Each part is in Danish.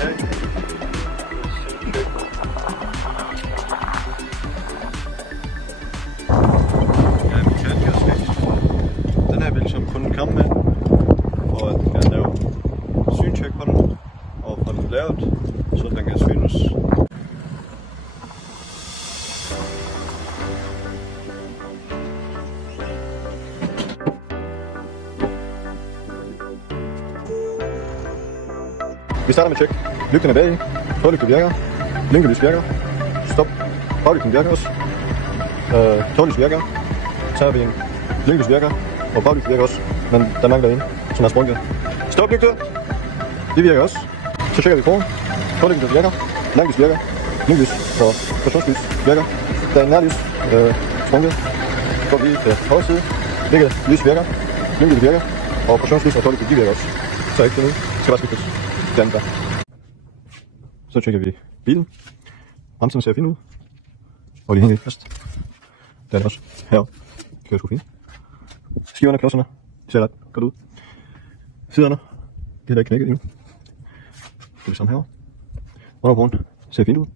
Den her vil som kunden komme med, for at vi kan lave syntjek på den, og få den lavet, så den kan synes. Vi starter med tjek. Lygterne bag, forlygten virker, blinkelys virker, stop, baglygten virker også, tårlys virker, så har vi en blinkelys virker, og baglygten virker også, men der mangler en, som er sprunget. Stoplygter, det virker også. Så tjekker vi på, forlygten virker, langlys virker, blinkelys og portionslys virker. Der er en nærlys sprunget, så går vi til højre side, begge lys virker, blinkelys virker, og portionslys og tårlygten virker også. Så er ikke det nu, skal bare skiftes. Den der. Så tjekker vi bilen. Bremserne ser fint ud. Og de hænger ikke fast. Det er det også. Heroppe. Det kører sgu fint. Skiverne og klodserne. De ser ret godt ud. Siderne. Det er der ikke knækket endnu. Det er det samme herovre. Underbrugen ser fint ud.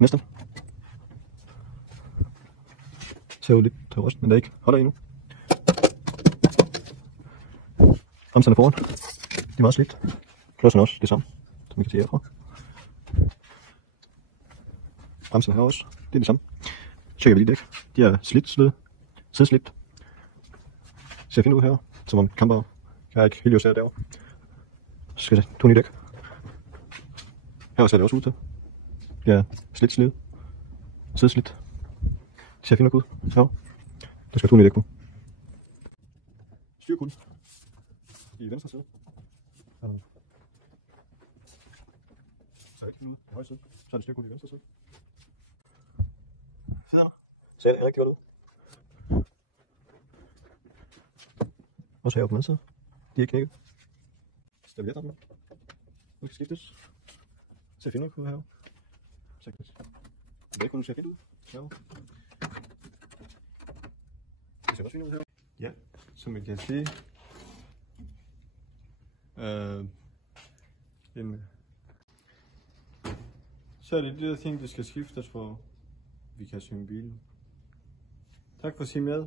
Næsten. Ser ud lidt til rust, men der ikke holder endnu. Bremserne foran, de er meget slidt. Klodserne også det samme, som I kan se herfra. Bremserne her også, det er det samme. Tjekker vi lige dæk. De er slidt, sideslidt. Ser fint ud her, som om kamper kan ikke helt justere derovre. Så skal jeg se, 2 nye dæk. Her ser det også ud til. De er slidt, sideslidt. Det ser fint nok ud. Her. Der skal 2 nye dæk på. Styrkul i venstre side. Så er det ikke noget i højre side. Så er det styrkul i venstre side. Fæderne. Ser det rigtig godt ud. Også her på den anden side. De er ikke knækket. Stabiliteten. Nu skal skiftes. Ser fint ud her. Vægkulden ser fint ud. Herovre. Det ser også fint ud her. Ja, som I kan se. Så er det de der ting, der skal skiftes for, vi kan synge bilen. Tak for at se med.